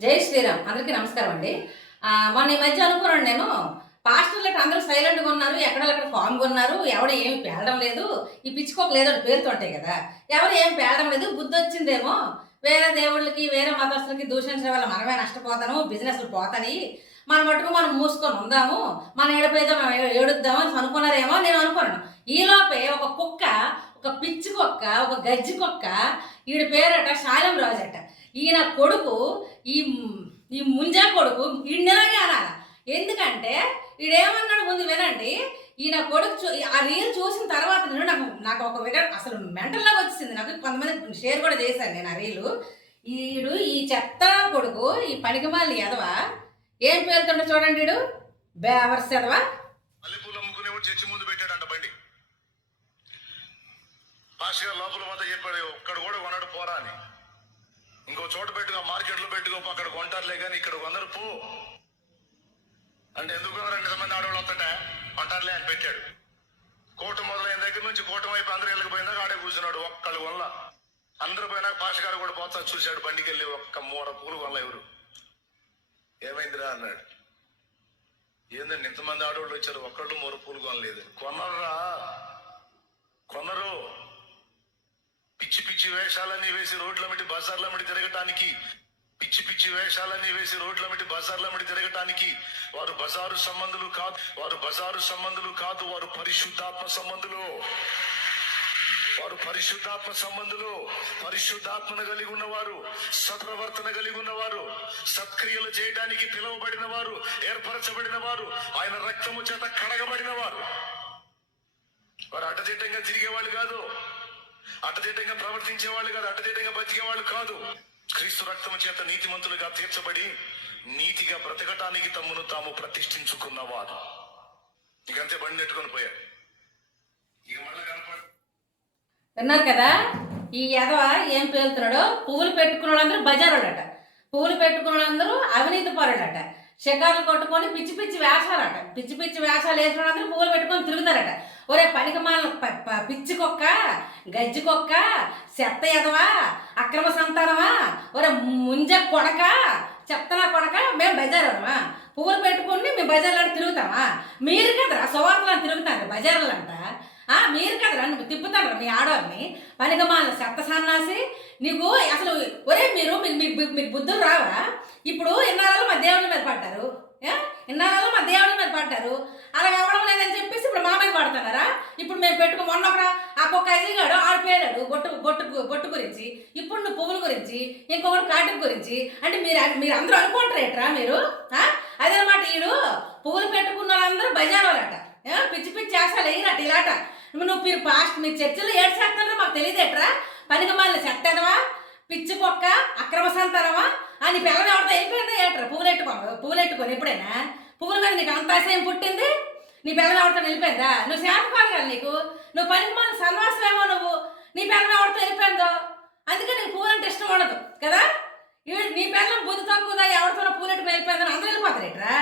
జై శ్రీరామ్. అందరికీ నమస్కారం అండి. మొన్న ఈ మధ్య అనుకున్నాను నేను పాస్టర్లకు అందరూ సైలెంట్గా ఉన్నారు ఎక్కడెక్కడ ఫామ్గా ఉన్నారు ఎవడు ఏమి పేలడం లేదు ఈ పిచ్చుకోక లేదో పేరుతుంటాయి కదా. ఎవరు ఏం పేలడం లేదు బుద్ధి వచ్చిందేమో వేరే దేవుళ్ళకి వేరే మతస్థులకి దూషించడం వల్ల మనమే నష్టపోతాము బిజినెస్లు పోతాయి. మన మటుకు మనం మూసుకొని ఉందాము మన ఏడిపోయితే మనం ఏడుద్దామని అని అనుకున్నారేమో నేను అనుకున్నాను. ఈలోపే ఒక కుక్క ఒక పిచ్చి కుక్క ఒక గజ్జి కుక్క ఈడి పేరట శాలం రాజట ఈయన కొడుకు ఈ ఈ ముంజా కొడుకు ఈయనలాగే అనాల ఎందుకంటే ఈడేమన్నాడు ముందు వినండి ఈయన కొడుకు చూ ఆ రీల్ చూసిన తర్వాత నేను నాకు నాకు ఒక విగ అసలు మెంటల్లాగా వచ్చింది నాకు కొంతమంది షేర్ కూడా చేశాను నేను ఆ రీలు. ఈడు ఈ చెత్త కొడుకు ఈ పనికిమాలి ఎదవా ఏం పేరుతుండో చూడండి ఈడు. బేవర్స్ ఎదవా ముందు పెట్టాడంట పాస్ గారు లోపల మొత్తం చెప్పాడు ఒక్కడ కూడా కొనడు పోరా అని. ఇంకో చోట పెట్టుకో మార్కెట్లో పెట్టుకో అక్కడ కొంటారులే కానీ ఇక్కడ కొందరు పో. అంటే ఎందుకు రెండు మంది ఆడవాళ్ళు వస్తుంటే కొంటారులే అని పెట్టాడు. కోటం మొదలైన దగ్గర నుంచి కోటం వైపు అందరూ వెళ్ళకపోయినా ఆడే కూర్చున్నాడు ఒక్కళ్ళు వల్ల అందరు పోయినాక పాస్ గారు కూడా పోతా చూశాడు బండికి వెళ్ళి ఒక్క మూర పూలు వల్ల ఎవరు. ఏమైందిరా అన్నాడు. ఏందండి ఇంతమంది ఆడవాళ్ళు వచ్చారు ఒక్కళ్ళు మూర పూలు కొనలేదు. కొనరా? కొనరు. పిచ్చి పిచ్చి వేషాలన్నీ వేసి రోడ్ల మట్టి బజార్ల మట్టి తిరగటానికి పిచ్చి పిచ్చి వేషాలన్నీ వేసి రోడ్ల మట్టి బజార్ల మట్టి తిరగటానికి వారు బజారు సంబంధులు కాదు వారు బజారు సంబంధులు కాదు వారు పరిశుద్ధాత్మ సంబంధులు. వారు పరిశుద్ధాత్మ సంబంధులు పరిశుద్ధాత్మను కలిగి ఉన్నవారు సత్ప్రవర్తన కలిగి ఉన్నవారు సత్క్రియలు చేయడానికి పిలువబడిన వారు ఏర్పరచబడిన వారు ఆయన రక్తము చేత కడగబడిన వారు. వారు అడ్డదిడ్డంగా తిరిగేవాళ్ళు కాదు. అడ్డదిడ్డంగా ప్రవర్తించే వాళ్ళు కాదు అడ్డదిడ్డంగా బతికే వాళ్ళు కాదు. క్రీస్తు రక్తము చేత నీతిమంతులుగా తీర్చబడి నీతిగా బ్రతకటానికి తమ్మును తాము ప్రతిష్ఠించుకున్నవారు ఇకంతే బండి నెట్టుకొని పోయారు ఇక మళ్ళీ విన్నారు కదా? ఈ ఎదవ ఏం పేలుతున్నాడో? పువ్వులు పెట్టుకున్న వాళ్ళందరూ బజారుడట పువ్వులు పెట్టుకున్న వాళ్ళందరూ అవినీతి పరుడట షికార్లు కొట్టుకొని పిచ్చి పిచ్చి వేషాలట. పిచ్చి పిచ్చి వేషాలు వేసిన అందరూ పువ్వులు పెట్టుకొని తిరుగుతారట. ఒరే పనికిమాల ప- ప- పిచ్చి కుక్క గజ్జి కుక్క చెత్త ఎదవా అక్రమ సంతానమా? ఒరే ముంజ కొడక చెత్తనా కొడక మేము బజారమ్మా పువ్వులు పెట్టుకుని మేము బజార్లో తిరుగుతామా? మీరు కదరా సువార్తలను తిరుగుతారు బజార్లంట మీరు కదరా నువ్వు తిప్పుతారు మీ ఆడవారిని. పనిగమాల చెత్త సన్నాసి నీకు అసలు ఒరే మీరు మీకు మీకు మీకు- బుద్ధులు రావా? ఇప్పుడు ఇన్నాళ్ళు మా దేవుని మీద పడ్డారు. ఏ? ఇన్నాళ్ళు మా దేవుని మీద పడ్డారు. అలా అవ్వడం లేదని చెప్పేసి ఇప్పుడు మా మీద పడుతున్నారా? ఇప్పుడు మేము పెట్టుకు మొన్న ఒక ఆ కుక్క ఎదిగాడు ఆడిపోయాడు బొట్టు బొట్టు బొట్టు గురించి ఇప్పుడు నువ్వు పువ్వుల గురించి ఇంకొకటి కాటుకు గురించి. అంటే మీరు మీరు అందరూ అనుకుంటారేట్రా మీరు? ఆ? అదనమాట ఈడు పువ్వులు పెట్టుకున్న వాళ్ళందరూ బజార్ వాళ్ళట పిచ్చి పిచ్చి చేస్తాలు వేయరట ఇలాట. నువ్వు మీరు పాస్ట్ మీ చర్చలో ఏడు చేస్తున్నారో మాకు తెలియదేట్రా? పనికి మళ్ళీ చెత్తదవా? పిచ్చి కుక్క అక్రమ సంతానమా? అని పిల్లలు ఎవరితో వెళ్ళిపోయిందా ఏట్రా? పువ్వులు ఎట్టుకోను పువ్వులు ఎట్టుకొని ఎప్పుడైనా? పువ్వుల మీద నీకు అంత ఆశయం పుట్టింది? నీ పిల్లలు ఎవరితో వెళ్ళిపోయిందా? నువ్వు శాతపాలు కదా నీకు? నువ్వు పనికి మళ్ళీ సన్వాసమేమో నువ్వు? నీ పిల్లలు ఎవరితో వెళ్ళిపోయిందో? అందుకే నీకు పువ్వులు అంటే ఇష్టం ఉండదు కదా? నీ పిల్లలు బుద్ధి తక్కువదా? ఎవరితో పూలు ఎట్టుకుని వెళ్ళిపోయిందని అందరూ వెళ్ళిపోతారేట్రా?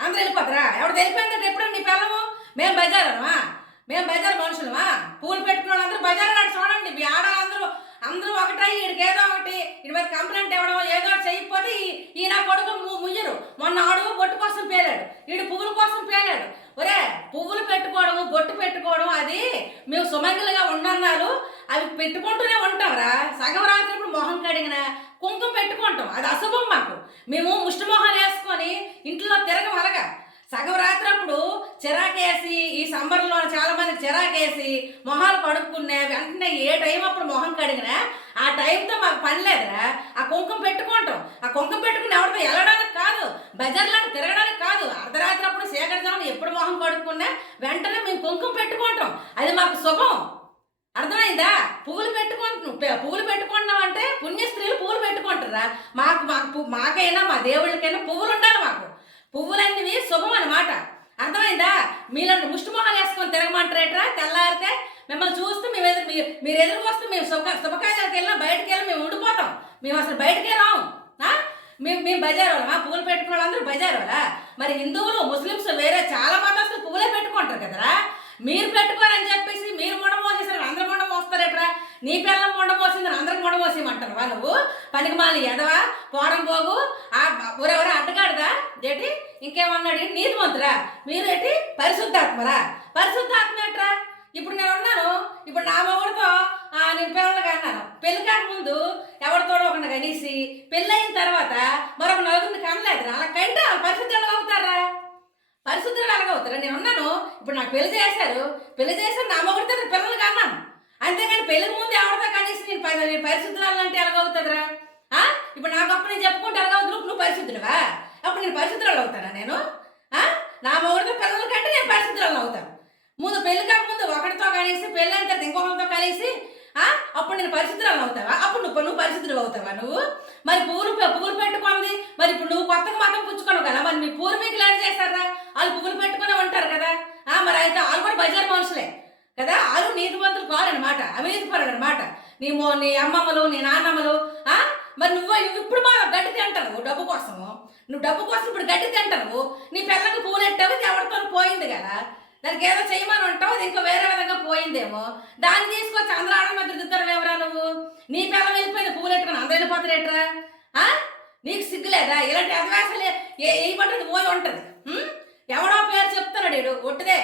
అందరూ వెళ్ళిపోతారా? ఎవరు వెళ్ళిపోయిందంటే ఎప్పుడైనా నీ పిల్లము మేము బజారమా మేము బజార్ మనుషులమా? పూలు పెట్టుకున్న అందరూ బజార్ నాడు చూడండి. మీ ఆడవాళ్ళందరూ అందరూ ఒకటై ఈడికి ఏదో ఒకటి ఈడి మీద కంప్లైంట్ ఇవ్వడం ఏదో ఒకటి చేయకపోతే ఈ- నా కొడుకు ము- ముయ్యరు. మొన్న ఆడు బొట్టు కోసం పేలాడు. ఈడు పువ్వుల కోసం పేలాడు. ఒరే పువ్వులు పెట్టుకోవడము బొట్టు పెట్టుకోవడం అది మేము సుమంగిలుగా ఉండన్నారు అవి పెట్టుకుంటూనే ఉంటాంరా. సగం రాత్రి ఇప్పుడు మొహం కడిగిన కుంకుమ పెట్టుకుంటాం. అది అశుభం మాకు. మేము ముష్టి వేసుకొని ఇంట్లో తిరగం అలాగా సగం రాత్రి అప్పుడు చిరాకేసి ఈ సమ్మర్లో చాలా మంది చిరాకేసి మొహాలు కడుక్కునే వెంటనే ఏ టైం అప్పుడు మొహం కడిగినా ఆ టైంతో మాకు పని లేదురా. ఆ కుంకుమ పెట్టుకుంటాం. ఆ కుంకుమ పెట్టుకుని ఎవరితో వెళ్ళడానికి కాదు. బజార్లో తిరగడానికి కాదు. అర్ధరాత్రి అప్పుడు సేకరించామని ఎప్పుడు మొహం కడుక్కున్నా వెంటనే మేము కుంకుమ పెట్టుకుంటాం. అది మాకు శుభం. అర్థమైందా? పువ్వులు పెట్టుకుంటున్నాం. పువ్వులు పెట్టుకుంటున్నాం అంటే పుణ్య స్త్రీలు పువ్వులు పెట్టుకుంటారా? మాకు మాకు మాకైనా మా దేవుళ్ళకైనా పువ్వులు ఉండాలి మాకు. పువ్వులన్నీ శుభం అన్నమాట. అర్థమైందా? మీలాంటి ముష్టిమోహాలు వేసుకొని తిరగమంటారేట్రా? తెల్లారితే మిమ్మల్ని చూస్తూ మేము ఎదురు మీ- మీరు ఎదురుకొస్తే మేము శుభ శుభకార్యాలకు వెళ్ళినా బయటకు వెళ్ళి మేము ఉండిపోతాం. మేము అసలు బయటకే రాము మేము మేము బజార్ వాళ్ళమా పువ్వులు పెట్టుకున్న వాళ్ళందరూ బజార్ వాళ్ళ. మరి హిందువులు ముస్లిమ్స్ వేరే చాలా మతస్తులు పువ్వులే పెట్టుకుంటారు కదరా? మీరు పెట్టుకోరని చెప్పేసి నీ పిల్లలు మొండ అందరికి మొండ వాళ్ళు పనికి మాలి ఎదవా? పోడం పోగు ఇంకేమన్నాడు ఏంటి? నీతిమంతురా? మీరు ఏంటి? పరిశుద్ధాత్మరా? పరిశుద్ధాత్మ ఏంట్రా? ఇప్పుడు నేను ఉన్నాను. ఇప్పుడు నా మొగుడితో నేను పిల్లలకి అన్నాను పెళ్ళి కాకముందు ఎవరితో ఒకరిని కనీసి పెళ్ళైన తర్వాత మరొక నలుగురిని కనలేదు అలా కంటే వాళ్ళు పరిశుద్ధులు అవుతారా? పరిశుద్ధులు అలాగవుతారా నేను ఉన్నాను. ఇప్పుడు నాకు పెళ్ళి చేశారు. పెళ్ళి చేశారు. నా మొగుడితో నేను పిల్లలు కన్నాను. అంతేగాని పెళ్ళికి ముందు ఎవరితో కనేసి నేను నేను పరిశుద్ధురాలు అంటే ఎలాగవుతుందిరా? ఆ? ఇప్పుడు నాకు అప్పుడు నేను చెప్పుకుంటే ఎలాగవుతుంది నువ్వు పరిశుద్ధుడివా అప్పుడు నేను పరిశుద్ధురాలు అవుతానా నేను? ఆ? నా మొగుడితో పిల్లల కంటే నేను పరిశుద్ధురాలు అవుతాను. ముందు పెళ్ళి కాకముందు ఒకటితో కలిసి పెళ్ళి అంతా ఇంకొకరితో కలిసి ఆ? అప్పుడు నేను పరిశుద్ధురాలు అవుతావా? అప్పుడు నువ్వు నువ్వు పరిశుద్ధుడు అవుతావా నువ్వు? మరి పూలు పువ్వులు పెట్టుకుంది. మరి ఇప్పుడు నువ్వు కొత్తగా మతం పుచ్చుకోను కదా మరి మీ పూర్వీకులు ఏం చేస్తారా? వాళ్ళు పువ్వులు పెట్టుకునే ఉంటారు కదా. ఆ, మరి అయితే వాళ్ళు కూడా బజార్ మనుషులే. కదా? వాళ్ళు నీతిమంతులు కారనమాట అవినీతి పరుడు అనమాట నీ మో నీ అమ్మమ్మలు నీ నాన్నమ్మలు మరి నువ్వు ఇప్పుడు మా గడ్డి తింటావు డబ్బు కోసము. నువ్వు డబ్బు కోసం ఇప్పుడు గడ్డి తింటావు నీ పిల్లకి పూలెట్టావు ఇది ఎవరితో పోయింది కదా? దానికి ఏదో చేయమని ఉంటావు అది ఇంకా వేరే విధంగా పోయిందేమో. దాన్ని తీసుకొచ్చి అందరూ ఆడ మధ్య దిద్దరు ఎవరా నువ్వు? నీ పిల్ల వెళ్ళిపోయింది పూలు ఎట్టుకుని అందరూ వెళ్ళిపోతారు ఎట్రా? ఆ? నీకు సిగ్గులేదా ఇలాంటి అదివాసాలు ఏ ఏమంటది? పోయి ఉంటుంది. ఎవడో పేరు చెప్తున్నాడు ఒట్టిదే.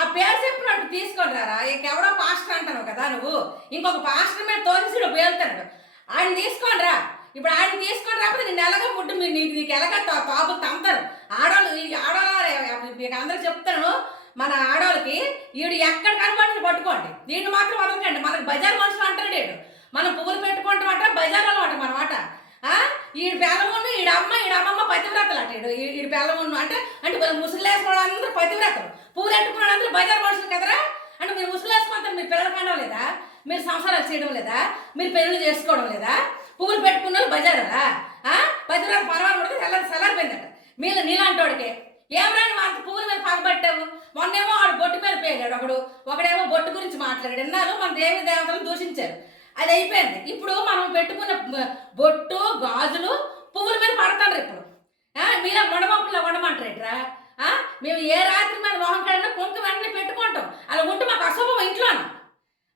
ఆ పేరు చెప్పినట్టు తీసుకొని రారా? ఇంకెవడో పాస్టర్ అంటావు కదా నువ్వు. ఇంకొక పాస్టర్ మీద తోసిడు పేరుతాడు ఆయన తీసుకొని రా. ఇప్పుడు ఆయన తీసుకొని రాకపోతే నేను ఎలాగో ముడ్డు నీకు నీకు ఎలాగ తాపు తమ్ముతారు ఆడవాళ్ళు ఈ ఆడవాళ్ళు మీకు అందరూ చెప్తాను. మన ఆడవాళ్ళకి వీడు ఎక్కడ కనబడి పట్టుకోండి. దీన్ని మాత్రం వదలకండి. మనకు బజార్ మనుషులు అంటాడు మనం పువ్వులు పెట్టుకుంటామంట బజార్ అనమాట మనమాట. ఈ బెల్లమును ఈడమ్మ ఈడ అమ్మమ్మ పతివ్రతలు అట ఈడు. ఈ- ఈడు బెల్లమును అంటే అంటే వీళ్ళు అందరూ వాళ్ళందరూ పతివ్రతలు పువ్వులు పెట్టుకున్న వాళ్ళందరూ బజార్ మనుషులు కదరా? అంటే మీరు ముసుగులేసుకుంటారు మీరు పిల్లలు కనడం లేదా? మీరు సంసారాలు చేయడం లేదా? మీరు పెళ్ళి చేసుకోవడం లేదా? పువ్వులు పెట్టుకున్న వాళ్ళు బజారా? పతివ్రత పర్వాలు పడితే తెల్లని సలారిపోయిందట మీరు నీలాంటోడికే ఏమైనా నువ్వు పువ్వుల మీద పగబట్టావు? మొన్నేమో వాడు బొట్టు మీద పేలాడు ఒకడు. ఒకడేమో బొట్టు గురించి మాట్లాడాడు. ఎన్నారు మన దేవి దేవతలను దూషించారు. అది అయిపోయింది. ఇప్పుడు మనం పెట్టుకున్న బొట్టు గాజులు పువ్వుల మీద పడతారు ఇప్పుడు. మీరు మీలా మొడమప్పులో ఉండమంటారేట్రా మేము ఏ రాత్రి మన మొహం కడన్నా కుంకుమ వెంటనే పెట్టుకుంటాం. అలా ఉంటే మాకు అశుభం ఇంట్లో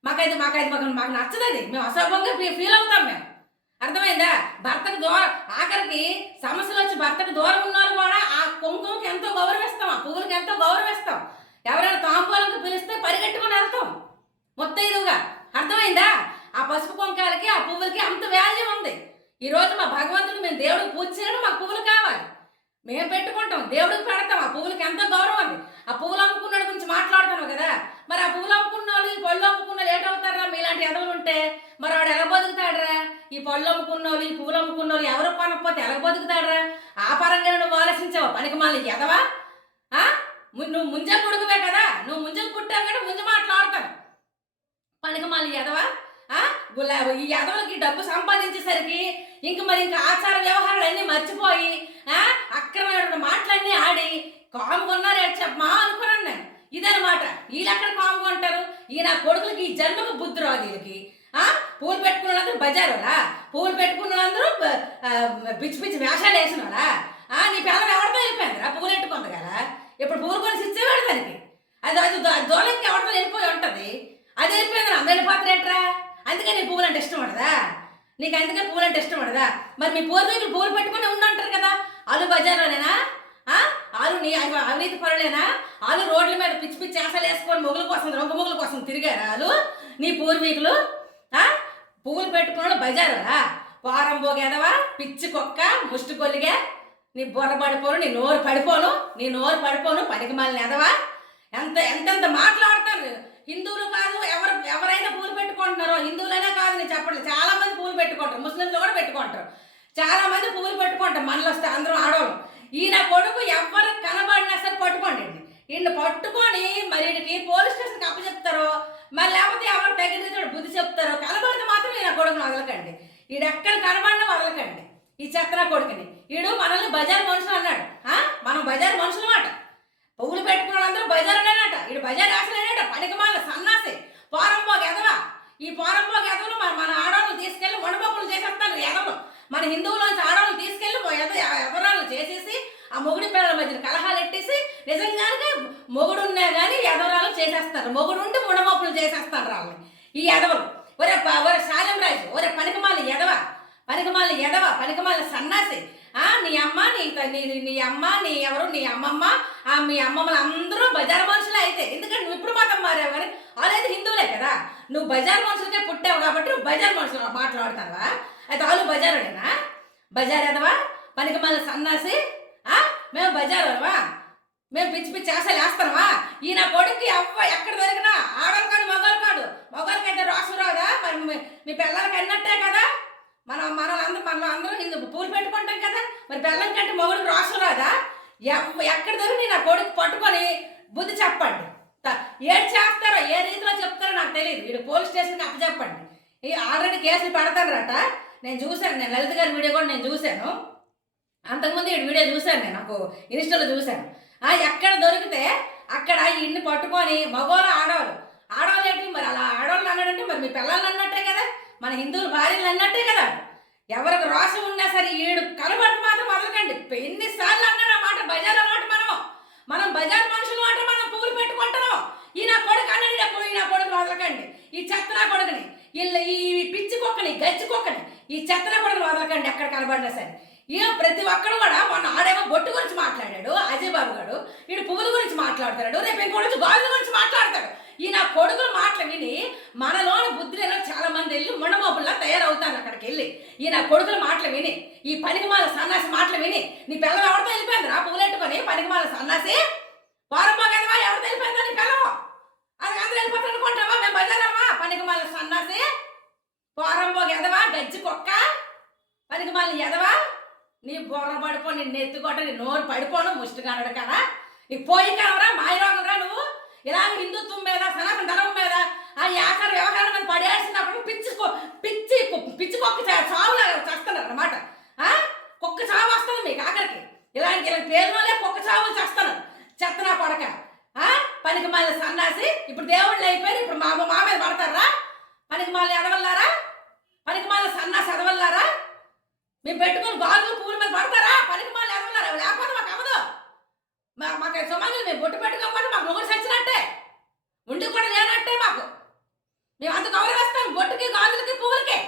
మాకైతే మాకైతే మాకు మాకు నచ్చదు అది మేము అశుభంగా ఫీ- ఫీల్ అవుతాం మేము. అర్థమైందా? భర్తకు దూరం ఆఖరికి సమస్యలు వచ్చి భర్తకు దూరం ఉన్న వాళ్ళు కూడా ఆ కుంకుమకి ఎంతో గౌరవిస్తాం ఆ పువ్వులకి ఎంతో గౌరవిస్తాం. ఎవరైనా తాంబూలంకి పిలిస్తే పరిగెట్టుకుని వెళ్తాం. ముత్తైదుగా అర్థమైందా? ఆ పసుపు కుంకాలకి ఆ పువ్వులకి అంత వాల్యూ ఉంది. ఈ రోజు మా భగవంతుడు మేము దేవుడికి పూజ చేయడం మాకు పువ్వులు కావాలి. మేము పెట్టుకుంటాం. దేవుడికి పెడతాం. ఆ పువ్వులకి ఎంతో గౌరవం అది? ఆ పువ్వులు అమ్ముకున్నాడు గురించి మాట్లాడుతాను కదా. మరి ఆ పువ్వులు అమ్ముకున్న వాళ్ళు ఈ పళ్ళు అమ్ముకున్న వాళ్ళు ఏటవుతారా మీలాంటి ఎదవులు ఉంటే మరి వాడు ఎలా బతుకుతాడరా? ఈ పళ్ళు అమ్ముకున్న వాళ్ళు ఈ పువ్వులు అమ్ముకున్న వాళ్ళు ఎవరు కొనకపోతే ఎలా బతుకుతాడరా? ఆ పరంగా నువ్వు ఆలోచించావు? పనికి మళ్ళీ ఎదవా? నువ్వు ముంజ కొడుకువే కదా. నువ్వు ముంజకు పుట్టావు కదా ముంజ మాట్లాడతావు పనికి మళ్ళీ ఎదవా? గులాబీ ఈ ఎదవలకి డబ్బు సంపాదించేసరికి ఇంక మరి ఇంకా ఆచార వ్యవహారాలు అన్నీ మర్చిపోయి ఆ? మాటలన్నీ ఆడి కాము కొన్నారు చెప్పమా అనుకున్నాను నేను. ఇదనమాట వీళ్ళు ఎక్కడ కాము కొంటారు? ఈయన కొడుకులకి ఈ జన్మకు బుద్ధి రాదు వీళ్ళకి ఆ? పూలు పెట్టుకున్న వాళ్ళందరూ బజారులా పూలు పెట్టుకున్న వాళ్ళందరూ పిచ్చి పిచ్చి వేషాలు వేసిన ఆ నీ పిల్లలు ఎవరితో వెళ్ళిపోయిందిరా పూలు ఎట్టుకుంది కదా ఇప్పుడు పూలు కొనిసి ఇచ్చేవాడు దానికి. అది అది దో- దూరంకి వెళ్ళిపోయి ఉంటుంది. అది వెళ్ళిపోయింది అందరు వెళ్ళిపోతారేట్రా అందుకే నీ పువ్వులు అంటే ఇష్టం ఉండదా? నీకు అందుకే పూలంటే అంటే ఇష్టం ఉండదా? మరి మీ పూర్వీకులు పూలు పెట్టుకుని ఉండంటారు కదా. ఆలు బజార్లోనేనా? ఆలు నీ అవి- అవినీతి పరులేనా? ఆలు రోడ్ల మీద పిచ్చి పిచ్చి ఆశలు వేసుకొని మొగుల కోసం రంగు మొగుల కోసం తిరిగారు ఆలు? నీ పూర్వీకులు పూలు పువ్వులు పెట్టుకున్న బజారురా వారం పోగేదవా? పిచ్చి కుక్క ముష్టి కొల్లిగా నీ బుర్ర పడిపోను నీ నోరు పడిపోను నీ నోరు పడిపోను పనికి మళ్ళీ ఎదవా? ఎంత ఎంతెంత మాట్లాడతారు? హిందువులు కాదు ఎవరు ఎవరైనా పూలు పెట్టుకుంటున్నారో హిందువులైనా కాదు నేను చెప్పట్లేదు చాలా మంది పూలు పెట్టుకుంటారు ముస్లింలు కూడా పెట్టుకుంటారు. చాలా మంది పూలు పెట్టుకుంటారు మనలో వస్తే అందరూ ఆడవాళ్ళు. ఈయన కొడుకు ఎవరు కనబడినా సరే పట్టుకోండి ఈయన పట్టుకొని మరి ఈయనకి పోలీస్ స్టేషన్కి అప్పచెప్తారో మరి లేకపోతే ఎవరు తగిన బుద్ధి చెప్తారో కనబడితే మాత్రం ఈయన కొడుకుని వదలకండి. ఈడు ఎక్కడ కనబడినా వదలకండి. ఈ చెత్తన కొడుకుని. ఈడు మనల్ని బజార్ మనుషులు అన్నాడు. మనం బజార్ మనుషులు మాట పువ్వులు పెట్టుకున్న వాళ్ళందరూ బజారులేనట. ఇటు బజార్ ఆశలేనట. పనికి మాల సన్నాసి. పోరంపోగు ఎదవా? ఈ పోరంపోగు ఎదవలు మన మన ఆడవాళ్ళు తీసుకెళ్ళి వడబొప్పులు చేసేస్తారు ఎదవలు. మన హిందువులోంచి ఆడవాళ్ళు తీసుకెళ్ళి ఎద ఎవరాలు చేసేసి ఆ మొగుడి పిల్లల మధ్యన కలహాలు ఎట్టేసి నిజంగానే మొగుడున్నా కానీ ఎదవరాలు చేసేస్తారు. మొగుడు ఉండి ముడమొప్పులు చేసేస్తారు వాళ్ళని. ఈ ఎదవలు ఒరే ప- ఒరే శాలం రాజు ఒరే పనికిమాలి ఎదవ పనికిమాలి ఎదవ పనికిమాలి సన్నాసి ఆ నీ అమ్మ నీ త- నీ నీ అమ్మ నీ ఎవరు? నీ అమ్మమ్మ. ఆ మీ అమ్మమ్మలు అందరూ బజార్ మనుషులే అయితే. ఎందుకంటే నువ్వు ఇప్పుడు మాత్రం మారావు కానీ వాళ్ళైతే హిందువులే కదా. నువ్వు బజార్ మనుషులకే పుట్టావు కాబట్టి నువ్వు బజార్ మనుషులు మాట్లాడతావా? అయితే వాళ్ళు బజారుడేనా బజార్ ఎదవా పనికి మళ్ళీ సన్నాసి? ఆ? మేము బజారు వాళ్ళమా మేము పిచ్చి పిచ్చి ఆశలు వేస్తామా? ఈయన కొడుకు అవ్వ ఎక్కడ దొరికినా ఆడలు కాదు మగవాళ్ళు కాదు మగవాళ్ళకైతే రాసు రాదా మరి మీ పిల్లలకి అన్నట్టే కదా. మనం మన అందరూ మన అందరూ హిందూ పూలు పెట్టుకుంటాం కదా. మరి బెల్లం కంటే మొగుడు రోషం రాదా? ఎక్కడ దొరికి నా కొడుకు పట్టుకొని బుద్ధి చెప్పండి. ఏడు చేస్తారో ఏ రీతిలో చెప్తారో నాకు తెలియదు. వీడు పోలీస్ స్టేషన్కి అప్పచెప్పండి. ఈ ఆల్రెడీ కేసులు పెడతారట నేను చూశాను నేను లలిత గారి వీడియో కూడా నేను చూశాను. అంతకుముందు వీడి వీడియో చూశాను నేను నాకు ఇన్స్టాలో చూశాను. ఎక్కడ దొరికితే అక్కడ ఇన్ని పట్టుకొని మగవాళ్ళు ఆడవాళ్ళు. ఆడవాళ్ళు ఏంటి? మరి అలా ఆడవాళ్ళు అన్నాడంటే మరి మీ పిల్లలు అన్నట్టే కదా. మన హిందువులు భార్యలు అన్నట్టే కదా. ఎవరికి రోషం ఉన్నా సరే ఈడు కనబడి మాత్రం వదలకండి. ఎన్నిసార్లు అన్నాడు ఆ మాట? బజార్ మాట మనము. మనం బజార్ మనుషుల మాట మనం పువ్వులు పెట్టుకుంటున్నాం ఈ నా కొడుకు అన్నాడు ఈ నా కొడుకు వదలకండి. ఈ చెత్త నా కొడుకుని. వీళ్ళ ఈ పిచ్చి కుక్కని గచ్చి కుక్కని ఈ చెత్త నా కొడుకుని వదలకండి ఎక్కడ కనబడినా సరే. ఇక ప్రతి ఒక్కడు కూడా మొన్న ఆడేమో బొట్టు గురించి మాట్లాడాడు అజయ్ బాబు గారు. వీడు పువ్వుల గురించి మాట్లాడతాడు రేపు ఇంకో వచ్చి గాజుల గురించి మాట్లాడతాడు. ఈ నా కొడుకుల మాటలు విని మనలోని బుద్ధిలో చాలా మంది వెళ్ళి మొండమోపుల్లా తయారవుతారు అక్కడికి వెళ్ళి. ఈ నా కొడుకుల మాటలు విని ఈ పనికిమాల సన్నాసి మాటలు విని నీ పిల్లలు ఎవరితో వెళ్ళిపోయింది రా పువ్వులెట్టుకొని పనికిమాల సన్నాసి? వారమ్మా కదవా ఎవరితో వెళ్ళిపోయిందా నీ పిల్లలు? అది అందరూ వెళ్ళిపోతారు అనుకుంటావా? మేము బజారమ్మా పనికిమాల సన్నాసి? పోరంబో ఎదవా గజ్జి కుక్క? పనికిమాల ఎదవా నీ బుర్ర పడిపో నిన్ను ఎత్తుకోట నీ నోరు పడిపోను ముష్టిగానుడు కదా. నీ పోయి కలవరా మాయరోగంరా నువ్వు? ఇలాగ హిందుత్వం మీద సనాతన ధర్మం మీద ఆ యాకర వ్యవహారం మీద పడేసినప్పుడు పిచ్చి పిచ్చి పిచ్చి కుక్క చావులా చేస్తున్నారు అనమాట కుక్క చావు వస్తుంది మీకు ఆఖరికి. ఇలాంటి ఇలా పేరులోనే కుక్క చావులు చేస్తున్నారు చెత్తనా పడక. పనికి మళ్ళీ సన్నాసి ఇప్పుడు దేవుళ్ళు అయిపోయి ఇప్పుడు మా మా మీద పడతారా? పనికి మళ్ళీ ఎదవల్లారా? పనికి మళ్ళీ సన్నాసి ఎదవల్లారా? మేము పెట్టుకుని గాజులు పూల మీద పడతారా? పనికి మాలు ఎదవల్లారా లేకపోతే మాకు అవ్వదు. మా మాకు సమాజం మేము బొట్టు పెట్టుకోకపోతే మాకు మొగుడు చచ్చినట్టే. ఉండి కూడా లేనట్టే మాకు. మేము అంత గౌరవిస్తాం బొట్టుకి గాజులకి పువ్వులకి.